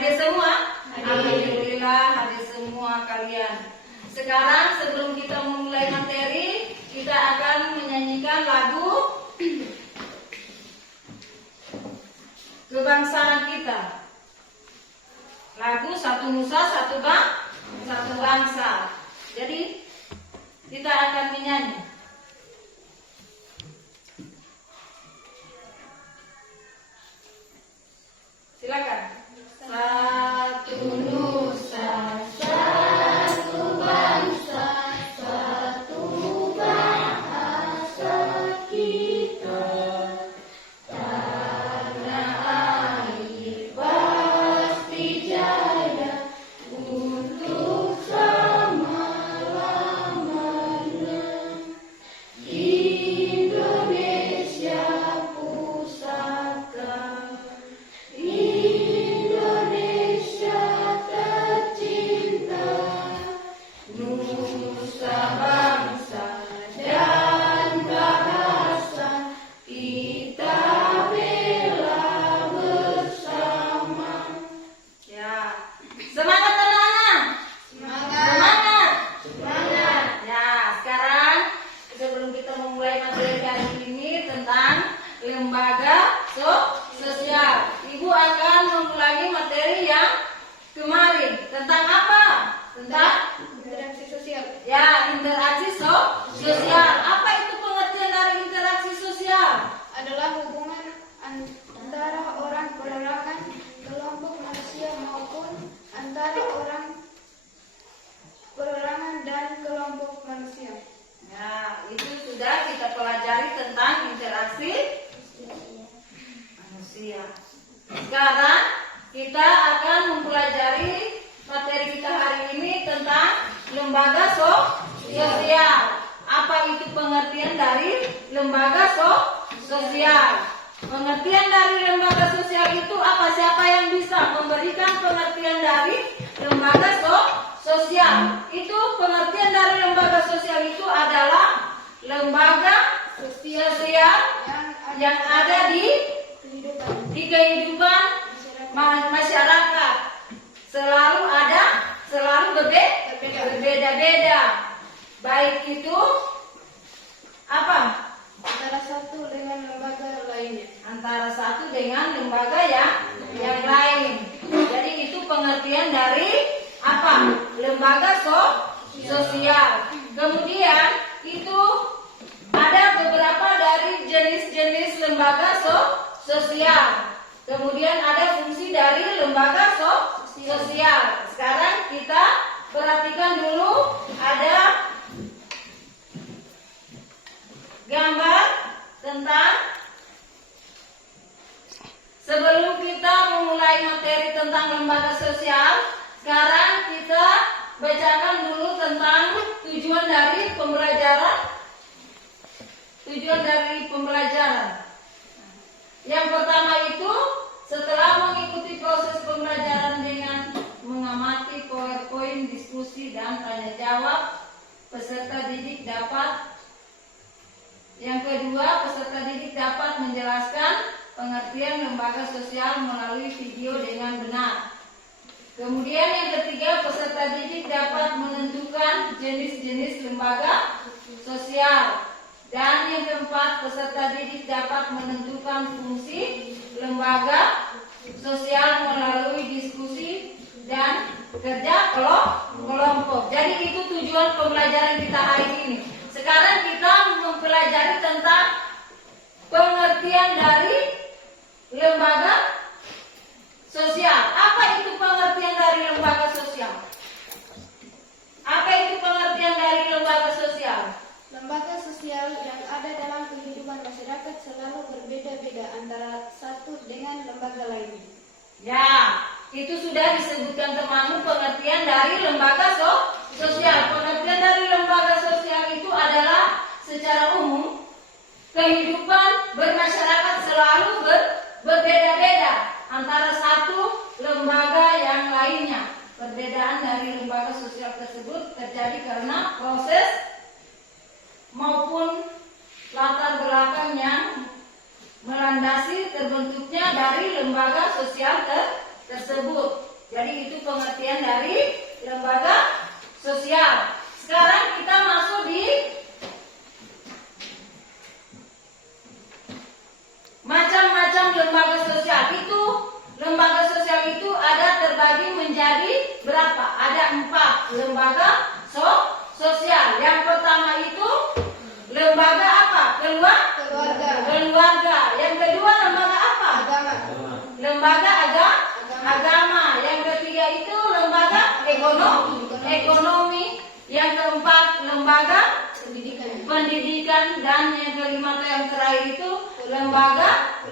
Hadir semua? Alhamdulillah hadir semua kalian. Sekarang sebelum kita memulai materi, kita akan menyanyikan lagu kebangsaan kita. Lagu Satu Nusa Satu Bangsa. Jadi kita akan menyanyi. Silakan. Satu Nusa, satu bangsa, satu bahasa kita. Tanah air pasti jaya untuk selama-lamanya. Indonesia pusaka, Indonesia tercinta, nusa bangsa dan bahasa kita bela bersama. Ya, semangat anak-anak. Semangat. Ya, sekarang sebelum kita memulai materi hari ini tentang lembaga sosial, Ibu akan mengulangi materi yang kemarin. Tentang apa? Tentang Interaksi sosial ya, interaksi sosial. Apa itu pengertian dari interaksi sosial? adalah hubungan antara orang perorangan, kelompok manusia maupun antara orang perorangan dan kelompok manusia. Nah, itu sudah kita pelajari tentang interaksi manusia. Sekarang kita akan mempelajari materi kita hari ini tentang lembaga sosial. Apa itu pengertian dari lembaga sosial? Pengertian dari lembaga sosial itu apa? Siapa yang bisa memberikan pengertian dari lembaga sosial? Itu pengertian dari lembaga sosial itu adalah lembaga sosial yang ada di kehidupan masyarakat. Selalu ada, selalu berbeda-beda. Baik itu apa? Antara satu dengan lembaga lainnya. Antara satu dengan lembaga yang lain. Jadi itu pengertian dari apa? Lembaga sosial. Kemudian itu ada beberapa dari jenis-jenis lembaga sosial. Kemudian ada fungsi dari lembaga sosial. Sekarang kita perhatikan dulu, ada gambar tentang, sebelum kita memulai materi tentang lembaga sosial, sekarang kita bacakan dulu tentang tujuan dari pembelajaran. Yang pertama itu, setelah mengikuti proses pembelajaran dengan mengamati PowerPoint, diskusi dan tanya jawab, peserta didik dapat. Yang kedua, peserta didik dapat menjelaskan pengertian lembaga sosial melalui video dengan benar. Kemudian yang ketiga, peserta didik dapat menentukan jenis-jenis lembaga sosial. Dan yang keempat, peserta didik dapat menentukan fungsi lembaga sosial melalui diskusi dan kerja kelompok. Jadi itu tujuan pembelajaran kita hari ini. Sekarang kita mempelajari tentang pengertian dari lembaga sosial. Apa itu pengertian dari lembaga sosial? Apa itu pengertian dari lembaga sosial? Lembaga sosial yang ada dalam kehidupan masyarakat selalu berbeda-beda antara satu dengan lembaga lainnya. Ya, itu sudah disebutkan temanmu pengertian dari lembaga sosial. Pengertian dari lembaga sosial itu adalah secara umum kehidupan bermasyarakat selalu berbeda-beda antara satu lembaga yang lainnya. Perbedaan dari lembaga sosial tersebut terjadi karena proses maupun latar belakang yang melandasi terbentuknya dari lembaga sosial tersebut. Jadi itu pengertian dari lembaga sosial. Sekarang kita masuk di macam-macam lembaga sosial. Lembaga sosial itu ada terbagi menjadi berapa? Ada 4 lembaga sosial. Yang pertama itu lembaga apa? Keluarga. Yang kedua lembaga apa? Lembaga agama. Yang ketiga itu lembaga ekonomi. Yang keempat lembaga pendidikan, dan yang kelima yang terakhir itu lembaga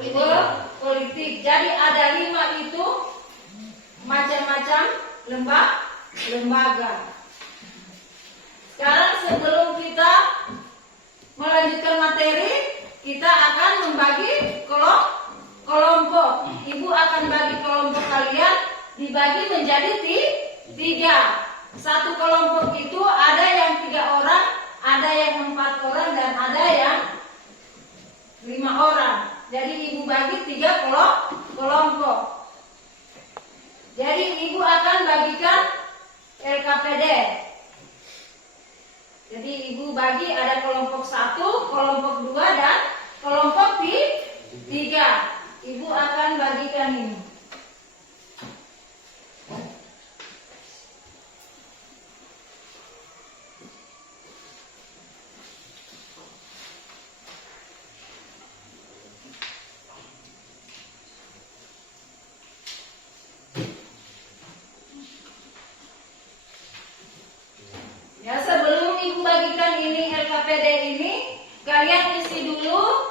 politik. Jadi ada 5 itu macam-macam lembaga. Sekarang sebelum kita melanjutkan materi, kita akan membagi kelompok. Ibu akan bagi kelompok kalian dibagi menjadi 3. Satu kelompok itu ada yang 3 orang, ada yang 4 orang, dan ada yang 5 orang. Jadi ibu bagi 3 kelompok. Jadi ibu akan bagikan LKPD. Jadi ibu bagi ada kelompok 1, kelompok 2, dan kelompok 3. Ibu akan bagikan ini. Ya, sebelum ibu bagikan ini LKPD ini, kalian isi dulu.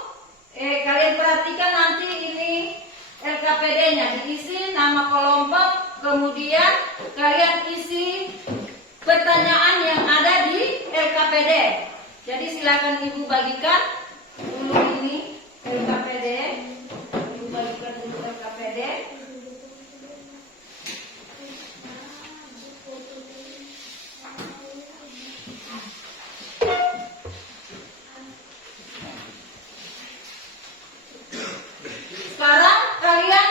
Kalian perhatikan nanti ini LKPD-nya diisi nama kelompok, kemudian kalian isi pertanyaan yang ada di LKPD. Jadi silakan ibu bagikan dulu ini LKPD. Ibu bagikan dulu LKPD. Sekarang kalian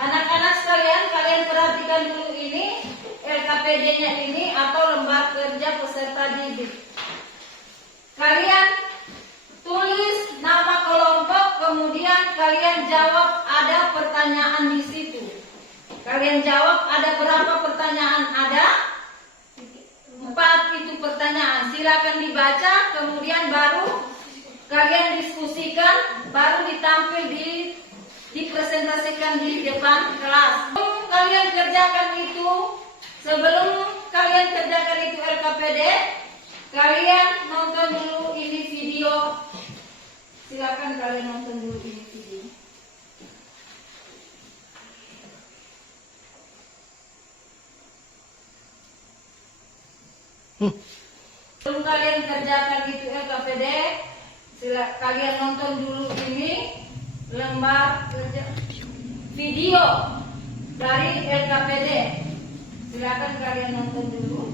anak-anak sekalian, kalian perhatikan dulu ini LKPD-nya ini atau lembar kerja peserta didik. Kalian tulis nama kelompok, kemudian kalian jawab, ada pertanyaan di situ. Kalian jawab ada berapa pertanyaan? Ada 4 itu pertanyaan. Silakan dibaca, kemudian baru kalian diskusikan, baru ditampil dipresentasikan di depan kelas. Sebelum kalian kerjakan itu LKPD, kalian nonton dulu ini video. Silakan kalian nonton dulu ini video. Sebelum kalian kerjakan itu LKPD, kalian nonton dulu ini lembar kerja video dari LKPD. Silakan kalian nonton dulu.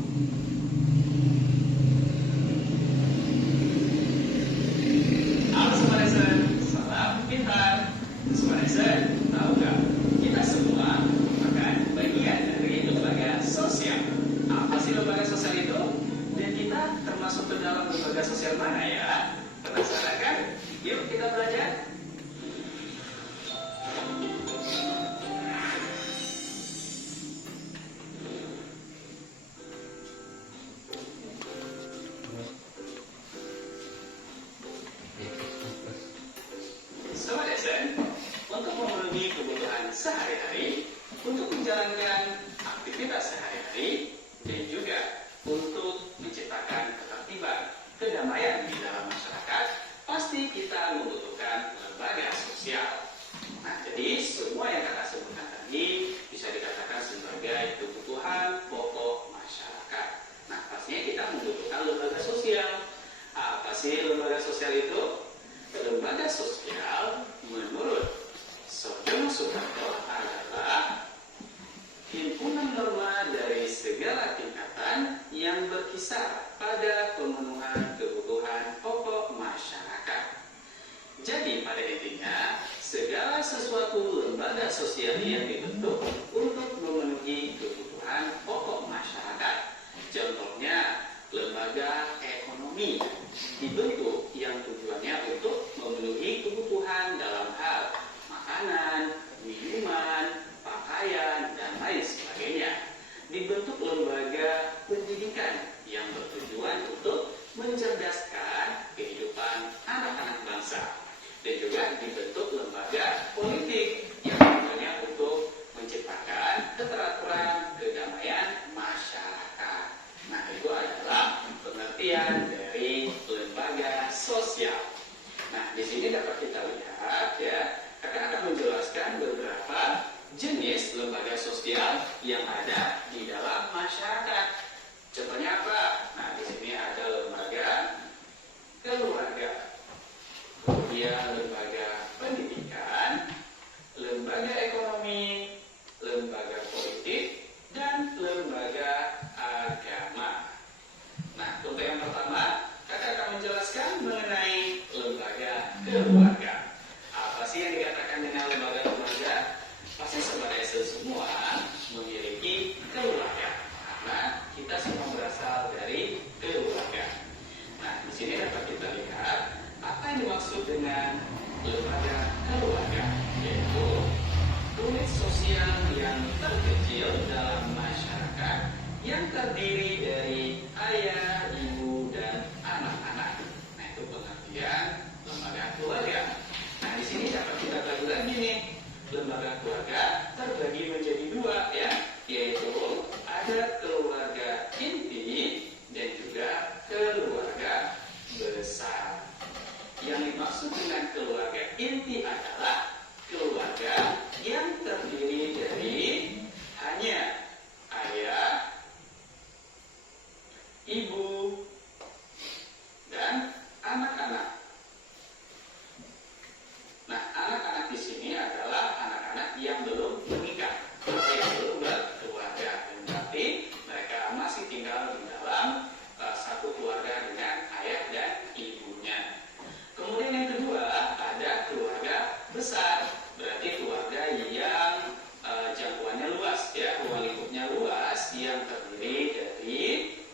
Halo Sobat Lesen, salam pintar. Sobat Lesen, tahu nggak? Kita semua merupakan bagian dari lembaga sosial. Apa sih lembaga sosial itu? Dan kita termasuk ke dalam lembaga sosial mana ya? Penasaran kan? Yuk kita belajar. Sobat Lesen, untuk memenuhi kebutuhan sehari-hari, untuk menjalankan aktivitas sehari-hari, dan juga untuk menciptakan ketertiban, kedamaian di dalam masyarakat, pasti kita membutuhkan lembaga sosial. Nah, jadi semua yang kakak sebutkan tadi bisa dikatakan sebagai kebutuhan pokok masyarakat. Nah, pastinya kita membutuhkan lembaga sosial. Apa sih lembaga sosial itu? Lembaga sosial menurut Soejono Soekarno adalah Jadi pada intinya, segala sesuatu lembaga sosial yang dibentuk untuk memenuhi kebutuhan pokok masyarakat. Contohnya, lembaga ekonomi dibentuk yang tujuannya untuk memenuhi kebutuhan dalam hal makanan, minuman, pakaian, dan lain sebagainya. Dibentuk lembaga pendidikan yang bertujuan untuk mencerdaskan kehidupan anak-anak bangsa. Dan juga dibentuk lembaga politik yang tujuannya untuk menciptakan keteraturan kedamaian masyarakat. Nah, itu adalah pengertian dari lembaga sosial. Nah, di sini dapat kita lihat ya, kakak akan menjelaskan beberapa jenis lembaga sosial yang ada di dalam masyarakat. Contohnya apa? Nah, di sini ada lembaga keluarga, kemudian lembaga pendidikan, lembaga ekonomi, lembaga politik, dan lembaga agama. Nah, untuk yang pertama, kakak akan menjelaskan mengenai lembaga keluarga. Apa sih yang dikatakan dengan lembaga keluarga? Pasti sebagai semua memiliki keluarga, karena kita semua berasal dari keluarga. Nah, di sini dapat kita lihat apa yang dimaksud dengan lembaga keluarga, yaitu unit sosial yang terkecil dalam masyarakat yang terdiri dari ayah, ibu, dan anak-anak. Nah, itu pengertian lembaga keluarga. Nah, di sini dapat kita bagi lagi nih, lembaga keluarga terbagi menjadi dua ya, yaitu ada keluarga inti dan juga keluarga besar. Yang dimaksud dengan keluarga inti adalah keluarga yang terdiri dari hanya ayah, ibu, dan anak-anak. Nah, anak-anak di sini adalah anak-anak yang belum menikah atau yang belum berkeluarga. Berarti mereka masih tinggal di dalam satu keluarga dengan ayah dan ibunya. Kemudian yang kedua, ada keluarga besar. Berarti keluarga yang jangkauannya luas ya, ruang lingkupnya luas, yang terdiri dari,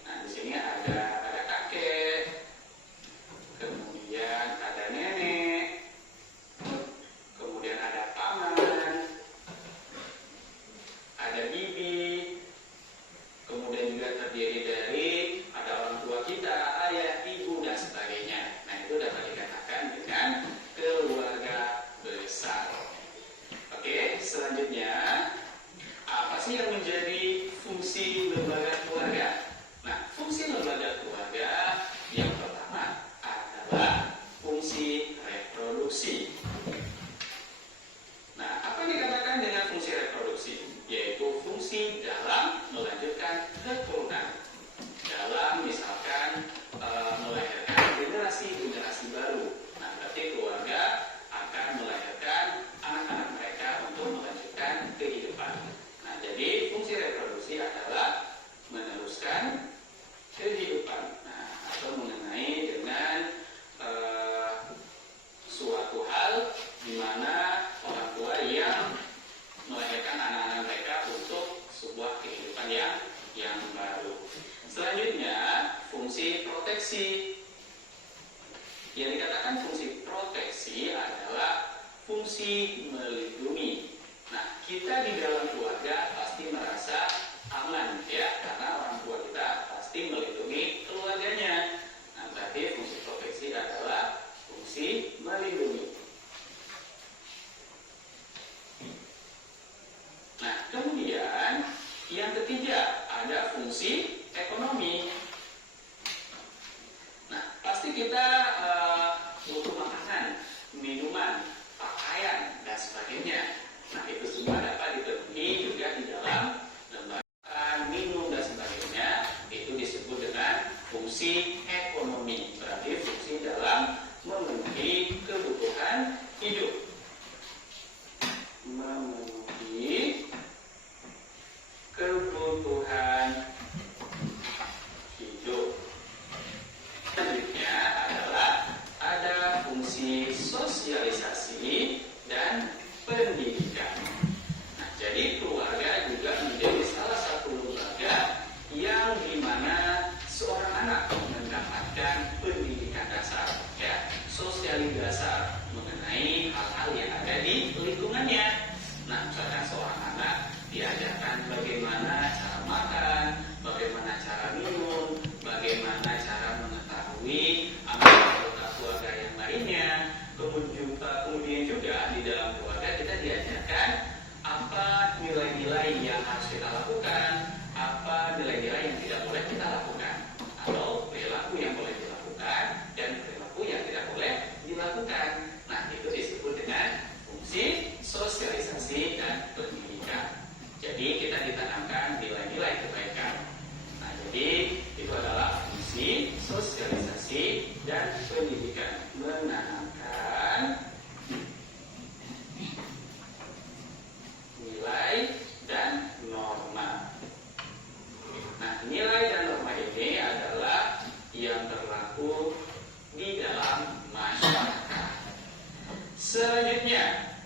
nah di sini ada kakek, kemudian ada nenek, kemudian ada paman, ada bibi, kemudian juga terdiri dari ada orang tua kita, ayah, ibu, dan sebagainya. Nah, itu dapat dikatakan dengan keluarga besar. Oke, selanjutnya, apa sih yang menjadi fungsi lembaga keluarga? Nah, fungsi lembaga keluarga yang pertama adalah fungsi reproduksi. Nah, apa yang dikatakan dengan fungsi reproduksi? Yaitu fungsi dalam melanjutkan keturunan. Dalam misalkan melahirkan generasi baru. Nah, berarti keluarga akan melahirkan anak-anak mereka untuk melanjutkan kehidupan. Nah, jadi fungsi reproduksi adalah meneruskan kehidupan. Nah, atau mengenai dengan suatu hal di mana orang tua yang melahirkan anak-anak mereka untuk sebuah kehidupan yang baru. Selanjutnya, fungsi proteksi. Yang dikatakan fungsi proteksi adalah fungsi melindungi. Nah, kita di dalam keluarga pasti merasa aman ya, karena orang tua kita pasti melindungi keluarganya. Nah, berarti fungsi proteksi adalah fungsi melindungi. Nah, kemudian yang ketiga ada fungsi ekonomi. Nah, pasti kita butuh makanan, minuman, pakaian, dan sebagainya. Nah, itu semua dapat dipenuhi juga di dalam lembaga makan, minum, dan sebagainya. Itu disebut dengan fungsi ekonomi. Berarti fungsi dalam memenuhi kebutuhan hidup. Memenuhi kebutuhan hidup. Selanjutnya adalah ada fungsi dari sosialisasi dan pendidikan. Nah, jadi keluarga juga menjadi salah satu lembaga yang dimana seorang anak mendapatkan pendidikan dasar, ya, sosialisasi dasar mengenai hal-hal yang ada di lingkungannya. Nah, misalkan seorang anak diajarkan bagaimana cara makan, bagaimana cara minum, bagaimana cara mengetahui anggota keluarga yang lainnya. Kemudian juga di dalam keluarga kita diajarkan apa nilai-nilai yang harus kita lakukan, apa nilai-nilai yang tidak boleh kita lakukan, atau perilaku yang boleh dilakukan dan perilaku yang tidak boleh dilakukan. Nah, itu disebut dengan fungsi sosialisasi dan pendidikan. Jadi kita ditanamkan nilai-nilai kebaikan. Nah, jadi itu adalah fungsi sosialisasi dan pendidikan, menanamkan nilai dan norma. Nah, nilai dan norma ini adalah yang berlaku di dalam masyarakat. Selanjutnya,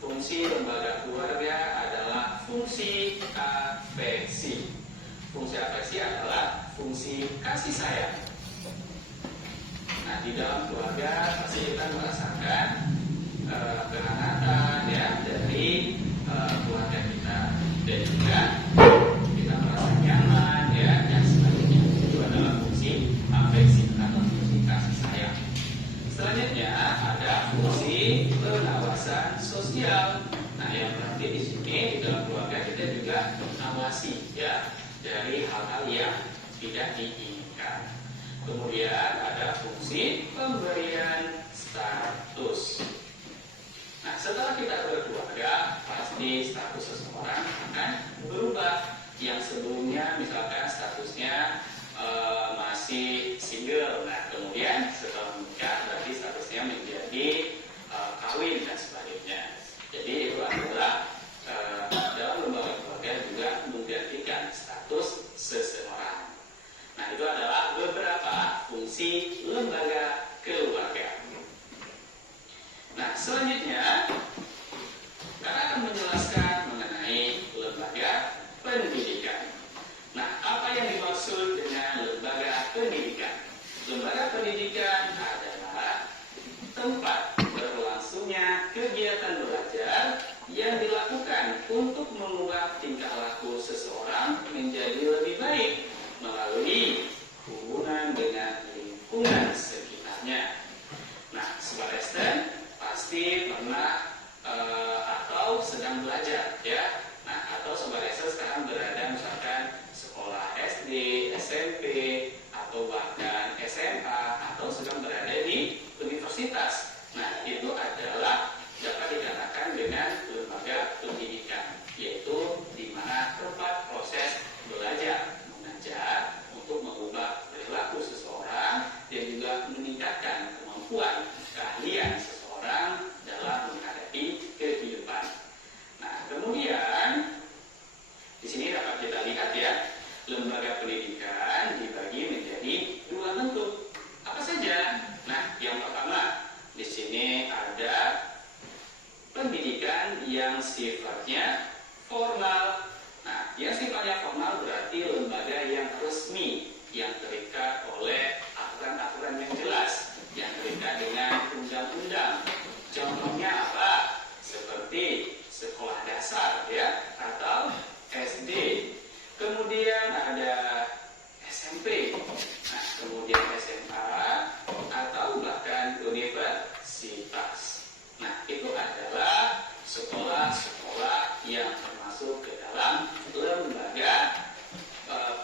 fungsi lembaga keluarga adalah fungsi afeksi. Fungsi afeksi adalah fungsi kasih sayang. Nah, di dalam keluarga pasti kita merasakan kehangatan, ya, dari keluarga kita, dan juga kita merasa nyaman, ya, dan sebagainya. Itu adalah fungsi afeksi atau fungsi kasih sayang. Selanjutnya ada fungsi pengawasan sosial. Nah, yang berarti di sini di dalam keluarga kita juga mengawasi, ya, dari hal-hal yang tidak diinginkan. Kemudian ada fungsi pemberian status. Nah, setelah kita berkeluarga, pasti status seseorang akan berubah. Yang sebelumnya misalkan statusnya masih single, nah kemudian setelah menikah berarti statusnya menjadi kawin dan sebagainya. Jadi itu adalah dalam lembaga keluarga juga menggantikan status seseorang. Nah, itu adalah beberapa fungsi lembaga keluarga. Nah, selanjutnya kita akan menjelaskan mengenai lembaga pendidikan. Nah, apa yang dimaksud dengan lembaga pendidikan? Lembaga pendidikan adalah tempat berlangsungnya kegiatan belajar yang dilakukan untuk mengubah tingkah laku seseorang menjadi lebih baik melalui hubungan dengan lingkungan sekitarnya. Nah, Sobat Esther pasti pernah atau sedang belajar, ya. Nah, atau Sobat Esther sekarang berada misalkan sekolah SD, SMP, atau bahkan SMA, atau sedang berada di universitas. Nah, itu adalah dapat dikatakan dengan lembaga pendidikan, yaitu di mana tempat proses belajar mengajar untuk mengubah perilaku seseorang dan juga meningkatkan kemampuan keahlian seseorang dalam menghadapi kehidupan. Nah, kemudian di sini dapat kita lihat, ya, lembaga pendidikan dibagi menjadi dua bentuk. Apa saja? Nah, yang pertama di sini ada pendidikan yang sifatnya formal. Nah, yang sifatnya formal berarti lembaga yang resmi, yang terikat oleh aturan-aturan yang jelas, yang terikat dengan undang-undang. Contohnya apa? Seperti sekolah dasar, ya, atau SD. Kemudian ada SMP. Nah, kemudian SMA atau bahkan universitas. Nah, itu adalah sekolah-sekolah yang termasuk ke dalam lembaga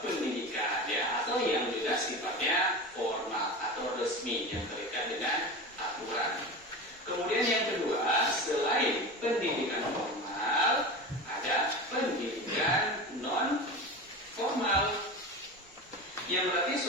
pendidikan, ya, atau yang juga sifatnya formal atau resmi yang terikat dengan aturan. Kemudian yang kedua, selain pendidikan formal, ada pendidikan non formal, yang berarti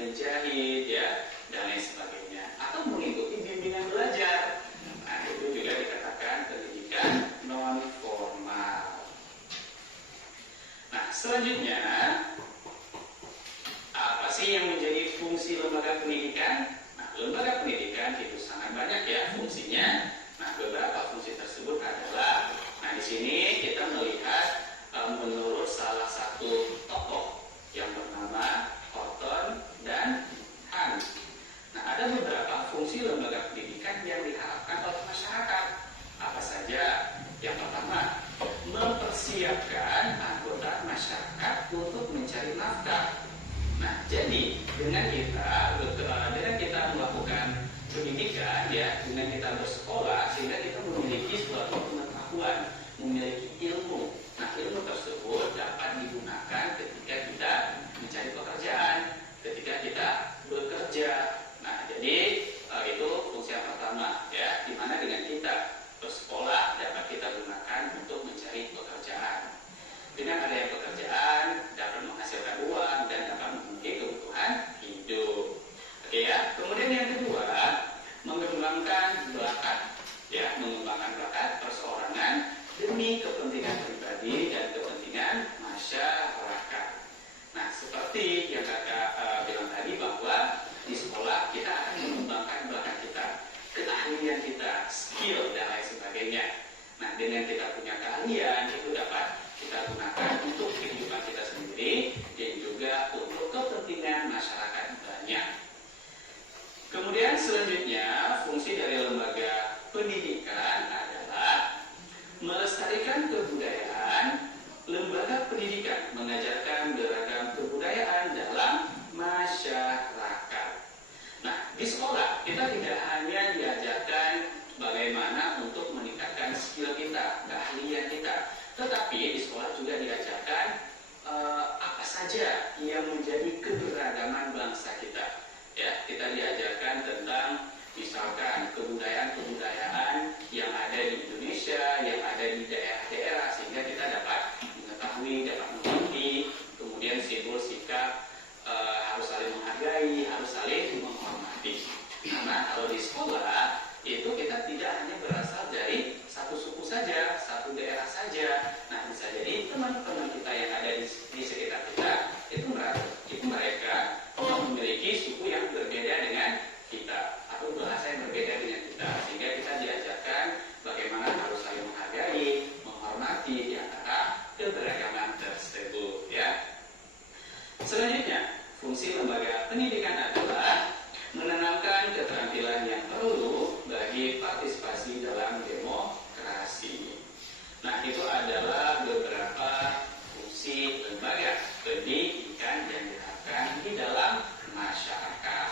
menjahit, ya, dan lain sebagainya, atau mengikuti bimbingan belajar. Nah, itu juga dikatakan pendidikan non formal. Nah, selanjutnya apa sih yang menjadi fungsi lembaga pendidikan? Nah, lembaga pendidikan itu sangat banyak ya fungsinya. Nah, beberapa fungsi tersebut adalah, nah di sini kita melihat menurut salah satu tokoh yang bernama Horton dan Han. Nah, ada beberapa fungsi lembaga pendidikan yang diharapkan oleh masyarakat. Apa saja? Yang pertama, mempersiapkan anggota masyarakat untuk mencari nafkah. Nah, jadi dengan kita melakukan pendidikan, ya, dengan kita bersekolah, sehingga kita memiliki suatu pengetahuan, memiliki ilmu. Nah, ilmu tersebut dapat digunakan ketika kita mencari pekerjaan, ketika kita bekerja. Nah, jadi itu fungsi yang pertama, ya, di mana dengan kita bersekolah dapat kita gunakan untuk mencari pekerjaan. Dengan adanya pekerjaan dapat menghasilkan uang dan dapat memenuhi kebutuhan hidup. Oke ya. Kemudian yang kedua, mengembangkan bakat, ya, mengembangkan bakat perseorangan demi kepentingan pribadi dan kepentingan masyarakat. Nah, seperti yang kakak bilang tadi, bahwa di sekolah kita akan mengembangkan bakat kita, keahlian kita, skill dan lain sebagainya. Nah, dengan kita punya keahlian itu dapat kita gunakan untuk kehidupan kita sendiri dan juga untuk kepentingan masyarakat banyak. Kemudian selanjutnya, fungsi dari lembaga pendidikan adalah melestarikan kebudayaan. Lembaga pendidikan mengajarkan beragam kebudayaan dalam masyarakat. Nah, di sekolah kita tidak hanya diajarkan bagaimana untuk meningkatkan skill kita, keahlian kita, tetapi di sekolah juga diajarkan apa saja yang menjadi keberagaman bangsa kita. Ya, kita diajarkan tentang misalkan kebudayaan-kebudayaan yang ada di Indonesia, yang ada di daerah-daerah, sehingga kita dapat mengetahui, dapat mengerti, kemudian simbol sikap, harus saling menghargai, harus saling menghormati. Karena kalau di sekolah itu kita tidak hanya berasal dari satu suku saja, satu daerah saja. Nah, bisa jadi teman-teman kita yang ada di sekitar kita itu mereka memiliki suku yang berbeda dengan kita atau bahasa yang berbeda dengan kita, sehingga kita diajarkan bagaimana harus saling menghargai, menghormati di antara keberagaman tersebut, ya. Selanjutnya, fungsi lembaga pendidikan adalah menanamkan keterampilan yang perlu bagi partisipasi dalam demokrasi. Nah, itu adalah beberapa fungsi lembaga pendidikan yang diharapkan di dalam masyarakat.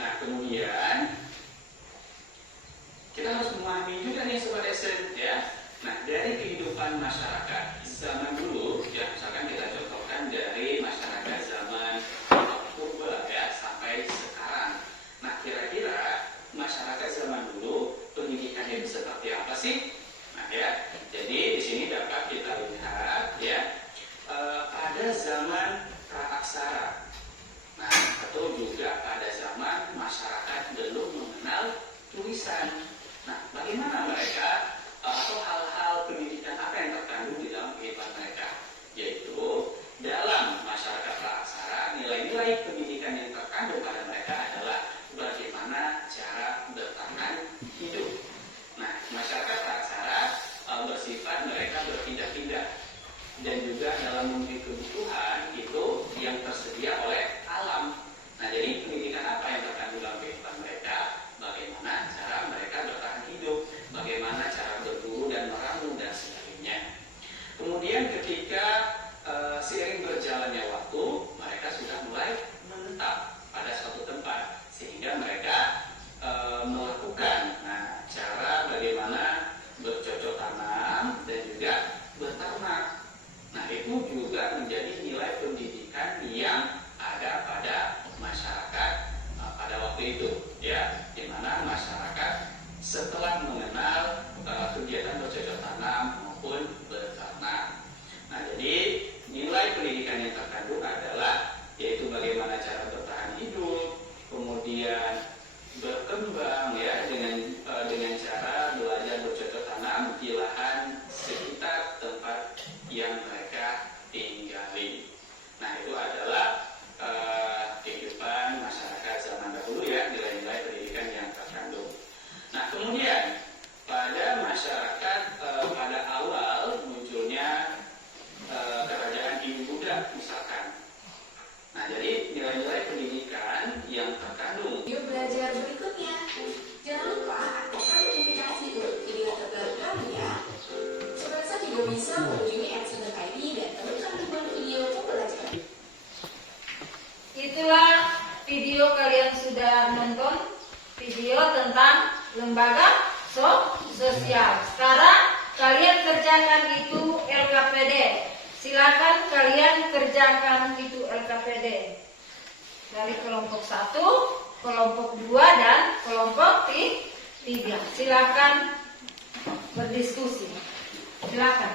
Nah, kemudian kita harus memahami juga nih Sobat SN, ya. Nah, dari kehidupan masyarakat zaman dulu, ya, misalkan kita contohkan dari masyarakat zaman purba, ya, sampai sekarang. Nah, kira-kira masyarakat zaman dulu pendidikannya itu seperti apa sih? Nah, ya, jadi di sini dapat kita lihat, ya, pada zaman praaksara. Nah, atau juga pada zaman masyarakat belum mengenal tulisan. Nah, bagaimana mereka atau hal-hal pendidikan apa yang terkandung di dalam kehidupan mereka? Yaitu dalam masyarakat praaksara, nilai-nilai pendidikan yang terkandung pada mereka adalah bagaimana cara bertahan hidup. Nah, masyarakat praaksara bersifat mereka berpindah-pindah dan juga dalam memenuhi kebutuhan itu yang tersedia oleh alam. Nah, jadi pendidikan apa yang terkandung dalam kehidupan mereka? Bagaimana cara mereka bertahan hidup, bagaimana cara berburu dan meramu dan sebagainya. Kemudian ketika seiring berjalannya waktu, mereka sudah mulai bagaimana cara bertahan hidup, kemudian berkembang ya dengan cara belajar bercocok tanam di lahan sekitar tempat yang mereka tinggali. Nah, itu adalah kehidupan masyarakat zaman dahulu ya, nilai-nilai pendidikan yang terkandung. Nah, kemudian pada masyarakat pada awal munculnya kerajaan Hindu Buddha misalkan. Nah, jadi nilai-nilai pendidikan yang terkandung. Yuk belajar berikutnya. Jangan lupa aktifkan notifikasi untuk video terbaru kami ya. Sobatsa juga bisa mengunjungi @sunterid dan temukan ribuan video pembelajaran. Itulah video kalian sudah nonton, video tentang lembaga sosial. Sekarang kalian kerjakan itu LKPD. Silakan kalian kerjakan itu LKPD dari kelompok 1, kelompok 2 dan kelompok 3. Silakan berdiskusi. Silakan.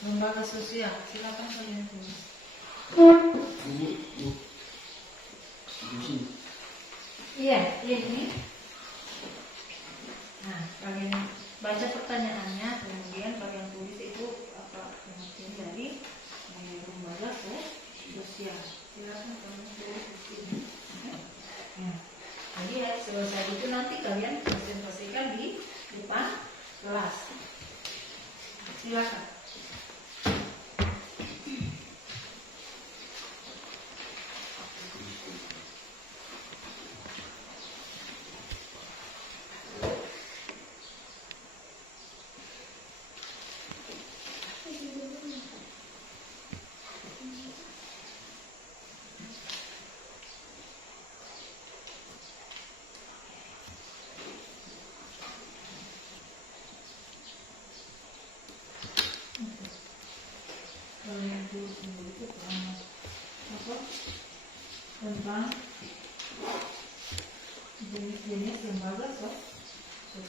Lembaga sosial, silakan kalian tulis. Iya, ini. Nah, kalian baca pertanyaannya, kemudian kalian tulis itu apa pengertian dari lembaga sosial. Silakan kalian tulis di sini. Ya. Jadi ya, selesai itu nanti kalian presentasikan di depan kelas. Silakan. Kalian tulis dulu itu apa? Tentang jenis-jenis lembaga sosial.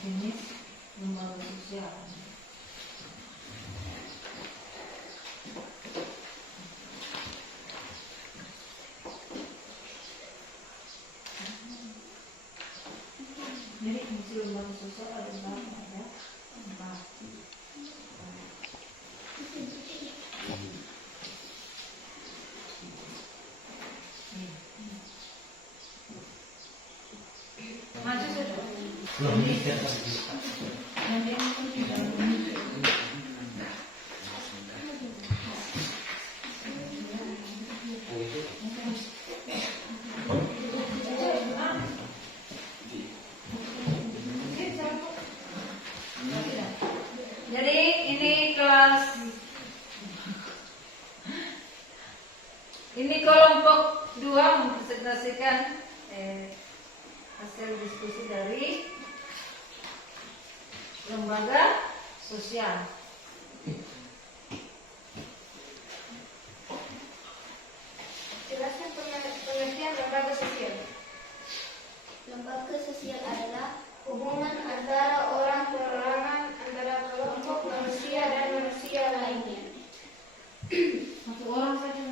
Jenis lembaga sosial. Jadi fungsi lembaga sosial ada empat. Maju sudah. Jadi ini kelas, ini kelompok 2 mempresentasikan hasil diskusi dari lembaga sosial. Jelaskan pengertian lembaga sosial. Lembaga sosial adalah hubungan antara orang perorangan antara kelompok manusia dan manusia lainnya. Satu orang saja.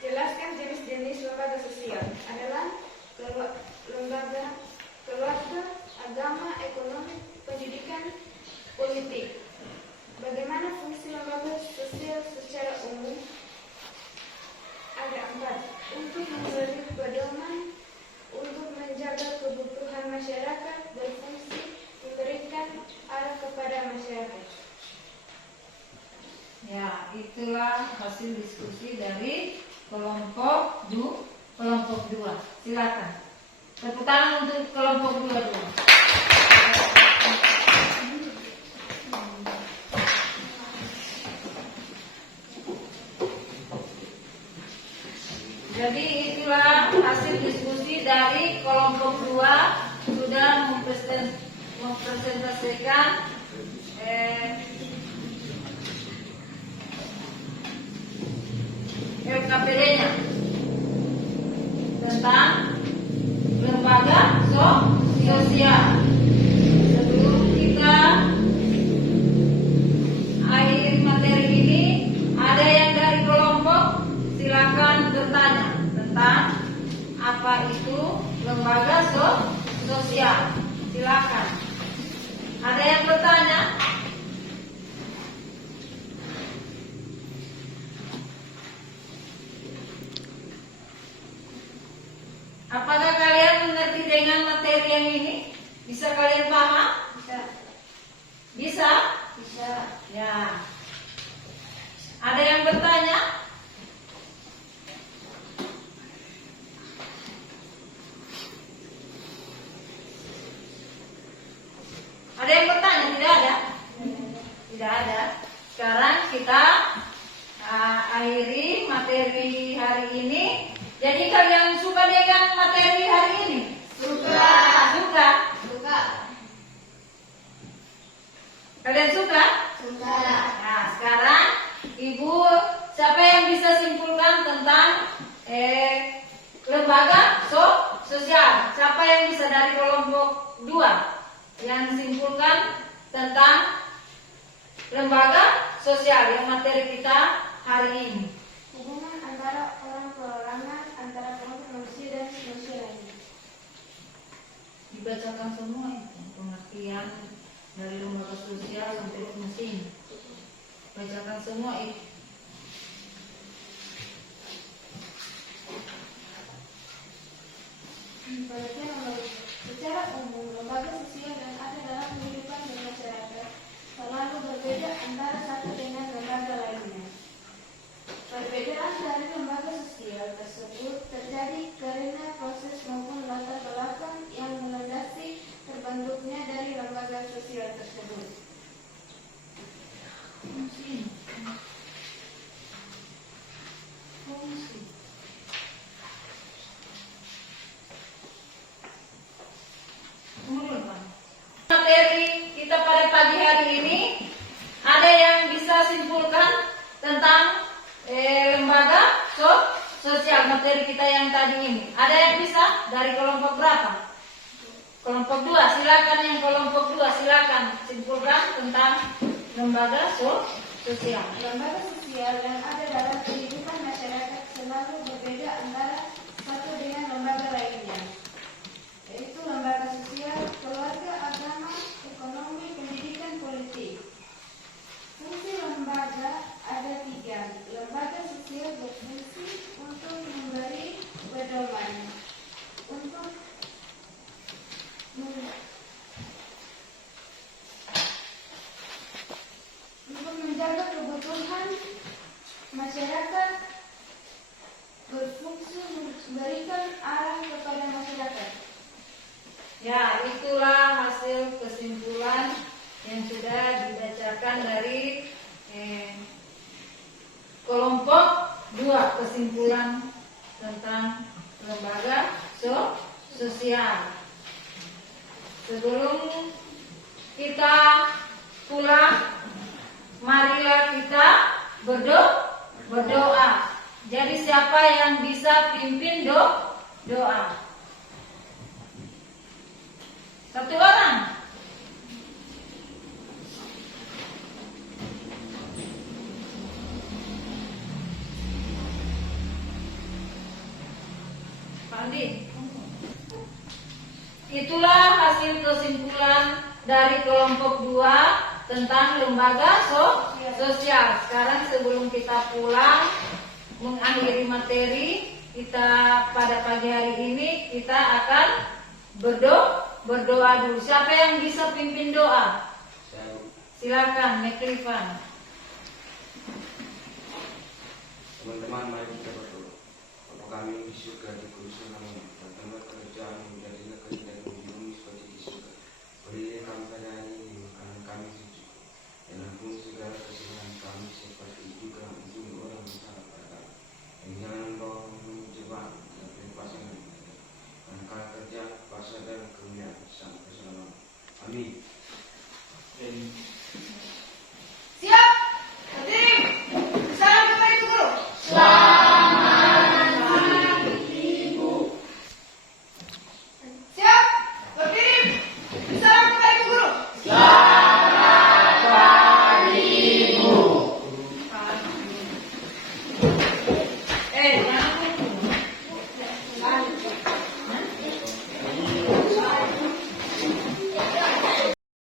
Jelaskan jenis-jenis lembaga sosial adalah lembaga keluarga, agama, ekonomi, pendidikan, politik. Bagaimana fungsi lembaga sosial secara umum? Ada 4. Untuk memberi pedoman, untuk menjaga kebutuhan masyarakat, berfungsi memberikan arah kepada masyarakat. Ya, itulah hasil diskusi dari kelompok 2. Silakan. Tepuk tangan untuk kelompok 2 dulu. Jadi itulah hasil diskusi dari kelompok 2 sudah mempresentasikan LKPD-nya tentang lembaga sosial. Sebelum kita akhiri materi ini, ada yang dari kelompok silakan bertanya tentang apa itu lembaga sosial. Silakan. Ada yang bertanya? Apakah kalian mengerti dengan materi yang ini? Bisa kalian paham? Bisa. Bisa? Bisa. Ya. Ada yang bertanya? Ada yang bertanya? Tidak ada? Tidak ada. Sekarang kita akhiri materi hari ini. Jadi kalian suka dengan materi hari ini? Suka. Suka? Suka. Kalian suka? Suka. Nah, sekarang Ibu, siapa yang bisa simpulkan tentang lembaga sosial? Siapa yang bisa dari kelompok 2 yang simpulkan tentang lembaga sosial yang materi kita hari ini? Hubungan antara orang perorangan antara kelompok manusia dan manusia lainnya. Dibacakan semua itu pengertian dari lembaga sosial sampai ke mesin. Bacakan semua itu. Pengertian lembaga. Secara umum, lembaga sosial yang ada dalam kehidupan bermasyarakat selalu berbeda antara satu dengan lembaga lainnya. Perbedaan dari lembaga sosial tersebut terjadi karena proses maupun latar belakang yang melandasi terbentuknya dari lembaga sosial tersebut. Fungsi. Materi kita pada pagi hari ini, ada yang bisa simpulkan tentang lembaga sosial materi kita yang tadi ini. Ada yang bisa dari kelompok berapa? Kelompok 2, silakan yang kelompok 2 silakan simpulkan tentang lembaga sosial. Lembaga sosial yang ada dalam kehidupan masyarakat selalu berbeda antara satu dengan lembaga lainnya, yaitu lembaga sosial, keluarga, agama, ekonomi, pendidikan, politik. Fungsi lembaga ada 3. Lembaga sosial berfungsi untuk memberi pedoman, untuk menjaga kebutuhan masyarakat, berfungsi memberikan arah kepada masyarakat. Ya, itulah hasil kesimpulan yang sudah dibacakan dari kelompok 2, kesimpulan tentang lembaga sosial. Sebelum kita pulang, marilah kita berdoa. Jadi siapa yang bisa pimpin doa? Satu orang. Pandi. Itulah hasil kesimpulan dari kelompok 2 tentang lembaga sosial. Sekarang sebelum kita pulang mengakhiri materi kita pada pagi hari ini, kita akan berdoa dulu. Siapa yang bisa pimpin doa? Silakan, Meklifan. Teman-teman, mari kita berdoa. Bapa kami di surga, dikuduskan namamu, datanglah kerajaan-mu, jadilah kehendakmu di bumi seperti di surga. Berilah kami pada hari ini makanan kami sejuk, dan ampuni segala kesalahan kami seperti